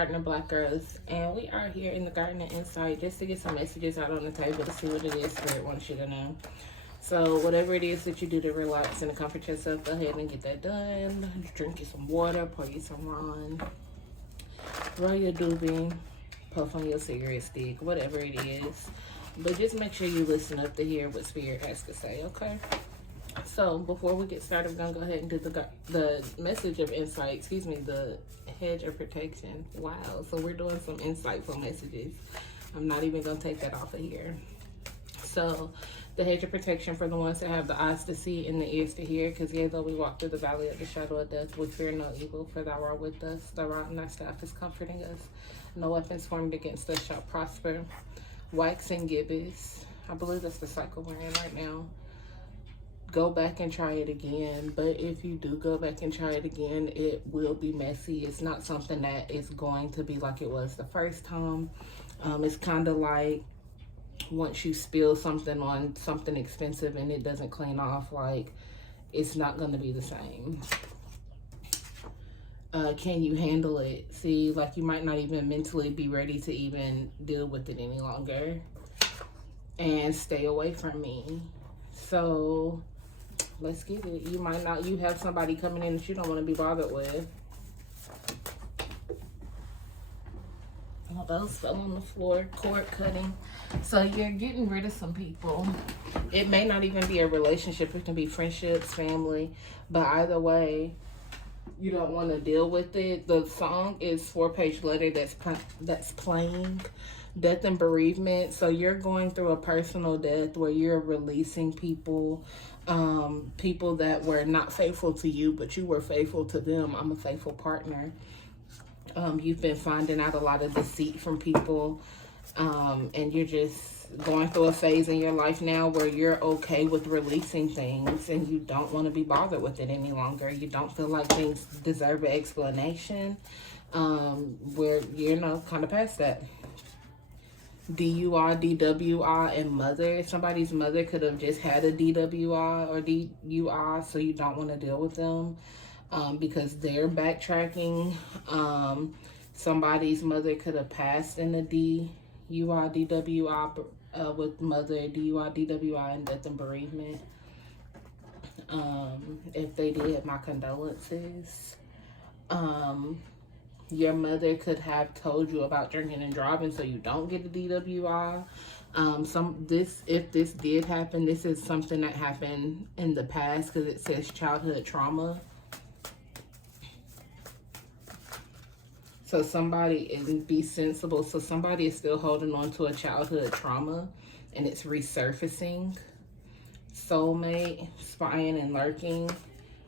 Gardener Black Girls, and we are here in the Gardener Insight just to get some messages out on the table to see what it is Spirit wants you to know. So whatever it is that you do to relax and to comfort yourself, go ahead and get that done. Drink you some water, pour you some wine, roll your doobie, puff on your cigarette stick, whatever it is. But just make sure you listen up to hear what Spirit has to say, okay? So before we get started, we're gonna go ahead and do the message of insight, the hedge of protection. Wow, so we're doing some insightful messages. I'm not even gonna take that off of here. So the hedge of protection for the ones that have the eyes to see and the ears to hear, because yea, though we walk through the valley of the shadow of death, we fear no evil, for thou art with us. Thy rod and thy staff is comforting us. No weapons formed against us shall prosper. Wax and gibbous, I believe that's the cycle we're in right now. Go back and try it again, but if you do go back and try it again, it will be messy. It's not something that is going to be like it was the first time. It's kind of like once you spill something on something expensive and it doesn't clean off, like it's not going to be the same. Can you handle it? See, like you might not even mentally be ready to even deal with it any longer. And stay away from me. So let's get it. You have somebody coming in that you don't want to be bothered with. Oh, those fell on the floor, cord cutting. So you're getting rid of some people. It may not even be a relationship. It can be friendships, family. But either way, you don't want to deal with it. The song is 4-page letter that's playing. Death and bereavement. So you're going through a personal death where you're releasing people, people that were not faithful to you, but you were faithful to them. I'm a faithful partner. You've been finding out a lot of deceit from people, and you're just going through a phase in your life now where you're okay with releasing things and you don't want to be bothered with it any longer. You don't feel like things deserve an explanation, where you're kind of past that. DUI, DWI, and mother. Somebody's mother could have just had a DWI or DUI, so you don't want to deal with them because they're backtracking. Somebody's mother could have passed in a DUI, DWI with mother, DUI, DWI, and death and bereavement. If they did, my condolences. Your mother could have told you about drinking and driving so you don't get a DWI. If this did happen, this is something that happened in the past because it says childhood trauma. So be sensible. So somebody is still holding on to a childhood trauma and it's resurfacing. Soulmate, spying and lurking,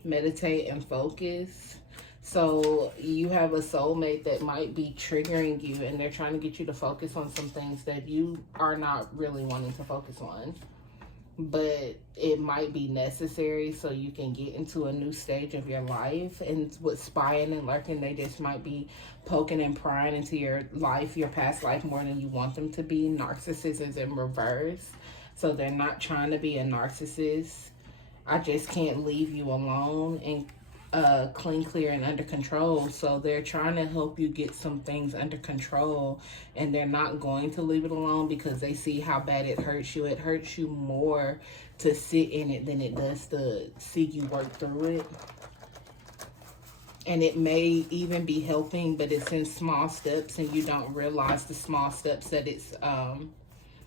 meditate and focus. So you have a soulmate that might be triggering you and they're trying to get you to focus on some things that you are not really wanting to focus on. But it might be necessary so you can get into a new stage of your life. And with spying and lurking, they just might be poking and prying into your life, your past life, more than you want them to be. Narcissist is in reverse. So they're not trying to be a narcissist. I just can't leave you alone and clean, clear, and under control. So they're trying to help you get some things under control, and they're not going to leave it alone because they see how bad it hurts you. It hurts you more to sit in it than it does to see you work through it. And it may even be helping, but it's in small steps and you don't realize the small steps that it's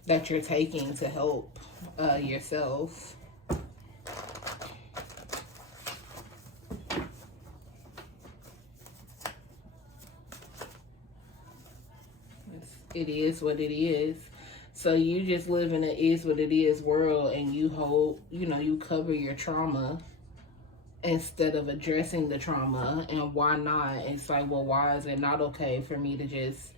that you're taking to help yourself. It is what it is. So you just live in an is what it is world and you cover your trauma instead of addressing the trauma. And why not? It's like, well, why is it not okay for me to just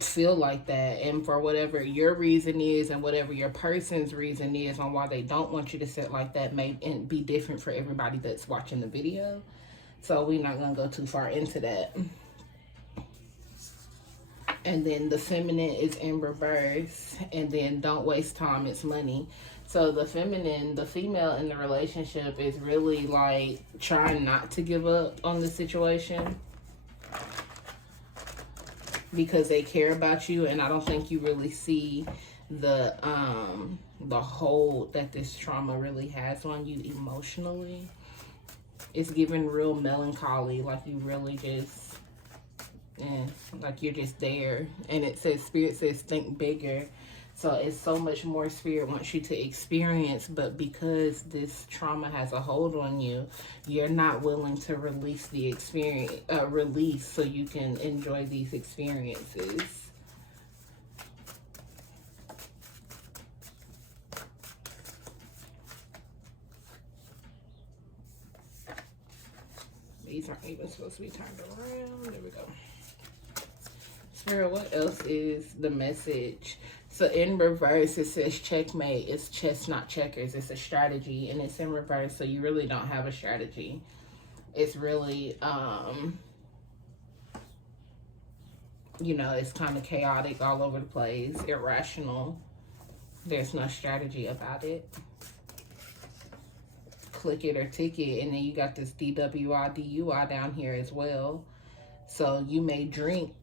feel like that? And for whatever your reason is and whatever your person's reason is on why they don't want you to sit like that may be different for everybody that's watching the video. So we're not going to go too far into that. And then the feminine is in reverse. And then don't waste time, it's money. So the female in the relationship is really like trying not to give up on the situation. because they care about you, and I don't think you really see the hold that this trauma really has on you emotionally. It's giving real melancholy, like you really just, and like you're just there. And it says, Spirit says, think bigger. So it's so much more Spirit wants you to experience, but because this trauma has a hold on you, you're not willing to release the experience, release so you can enjoy these experiences. These aren't even supposed to be turned around. There we go. Spirit, what else is the message? So in reverse, it says checkmate. It's chess, not checkers. It's a strategy, and it's in reverse, so you really don't have a strategy. It's really, you know, it's kind of chaotic all over the place, irrational. There's no strategy about it. Click it or ticket, and then you got this DWI, DUI down here as well. So you may drink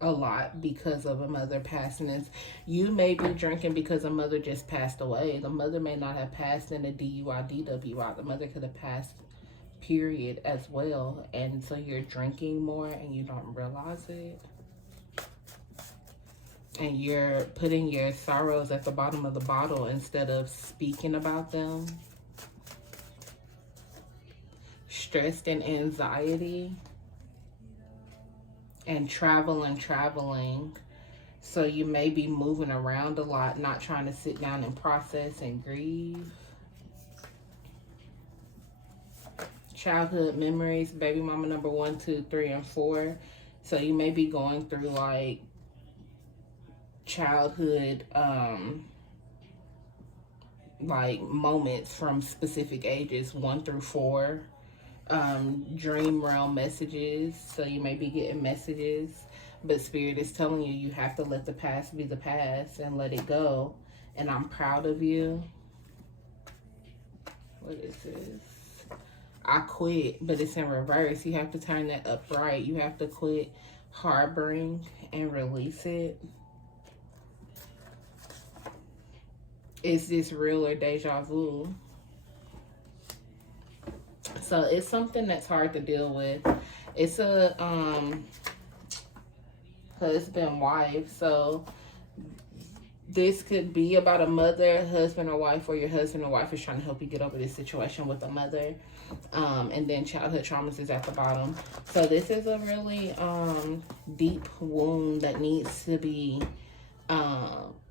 a lot because of a mother passing. You may be drinking because a mother just passed away. The mother may not have passed in a DUI, DWI. The mother could have passed, period, as well. And so you're drinking more and you don't realize it. And you're putting your sorrows at the bottom of the bottle instead of speaking about them. Stressed and anxiety. And traveling. So you may be moving around a lot, not trying to sit down and process and grieve. Childhood memories, baby mama number 1, 2, 3, and 4. So you may be going through like childhood like moments from specific ages 1 through 4. Dream realm messages, so you may be getting messages, but Spirit is telling you you have to let the past be the past and let it go. And I'm proud of you. What is this? I quit, but it's in reverse. You have to turn that upright. You have to quit harboring and release it. Is this real or deja vu? So it's something that's hard to deal with. It's a husband, wife. So this could be about a mother, husband or wife, or your husband or wife is trying to help you get over this situation with a mother. And then childhood traumas is at the bottom. So this is a really deep wound that needs to be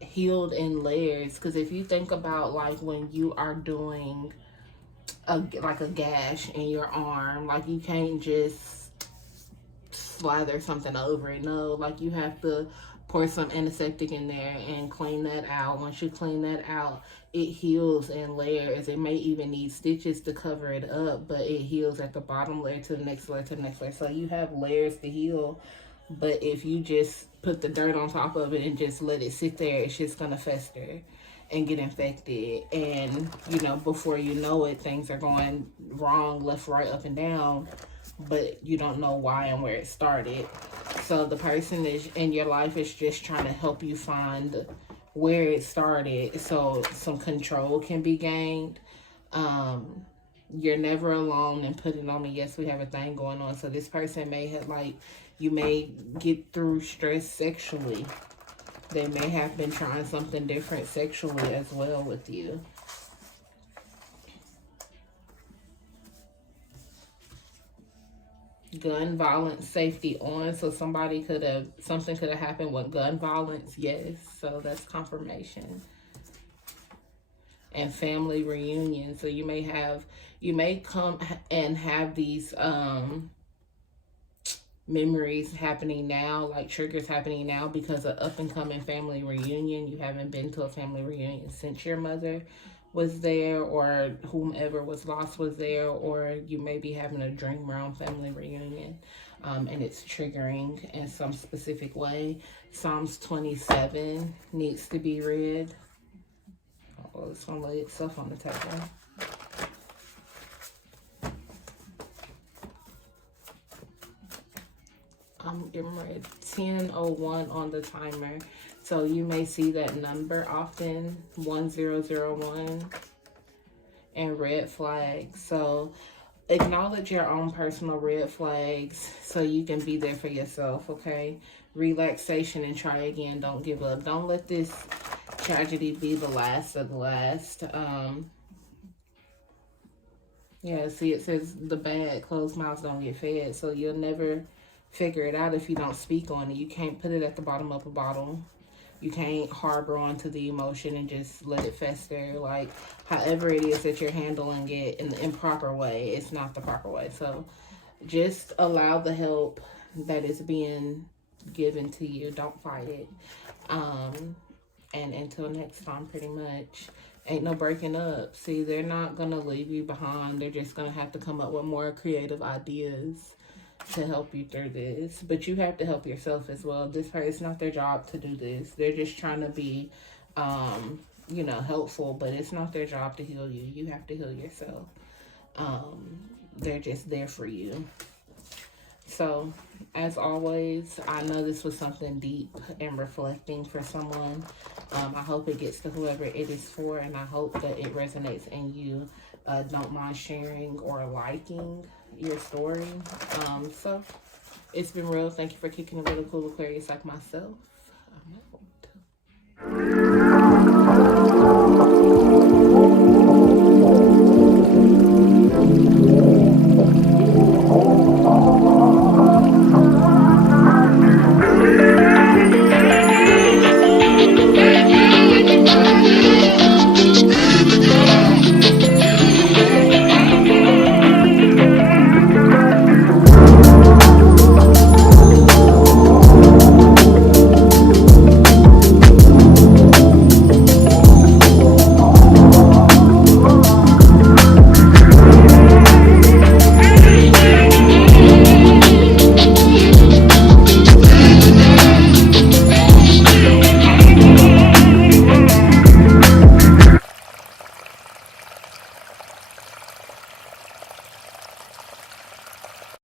healed in layers. Because if you think about like when you are doing like a gash in your arm, like you can't just slather something over it. No, like you have to pour some antiseptic in there and clean that out. Once you clean that out, it heals in layers. It may even need stitches to cover it up, but it heals at the bottom layer to the next layer to the next layer. So you have layers to heal, but if you just put the dirt on top of it and just let it sit there, it's just gonna fester and get infected. And you know, before you know it, things are going wrong, left, right, up and down, but you don't know why and where it started. So the person is in your life is just trying to help you find where it started so some control can be gained. You're never alone and put it on me. Yes, we have a thing going on. So this person may have, like, you may get through stress sexually. They may have been trying something different sexually as well with you. Gun violence, safety on. So something could have happened with gun violence. Yes, so that's confirmation. And family reunion. So you may come and have these memories happening now, like triggers happening now because of up and coming family reunion. You haven't been to a family reunion since your mother was there, or whomever was lost was there, or you may be having a dream realm family reunion, and it's triggering in some specific way. Psalms 27 needs to be read. Oh, it's gonna lay itself on the table. I'm getting ready. 10:01 on the timer. So you may see that number often, 1001, and red flags. So acknowledge your own personal red flags so you can be there for yourself, okay? Relaxation and try again. Don't give up. Don't let this tragedy be the last of the last. Yeah, see, it says the bad closed mouths don't get fed. So you'll never figure it out if you don't speak on it. You can't put it at the bottom of a bottle. You can't harbor onto the emotion and just let it fester. Like, however it is that you're handling it in the improper way, it's not the proper way. So just allow the help that is being given to you. Don't fight it. And until next time, pretty much, ain't no breaking up. See, they're not going to leave you behind. They're just going to have to come up with more creative ideas to help you through this. But you have to help yourself as well. This part, it's not their job to do this. They're just trying to be, you know, helpful, but it's not their job to heal you. You have to heal yourself. They're just there for you. So, as always, I know this was something deep and reflecting for someone. I hope it gets to whoever it is for, and I hope that it resonates in you. Don't mind sharing or liking your story. So, it's been real. Thank you for kicking it with a cool Aquarius like myself. I'm out.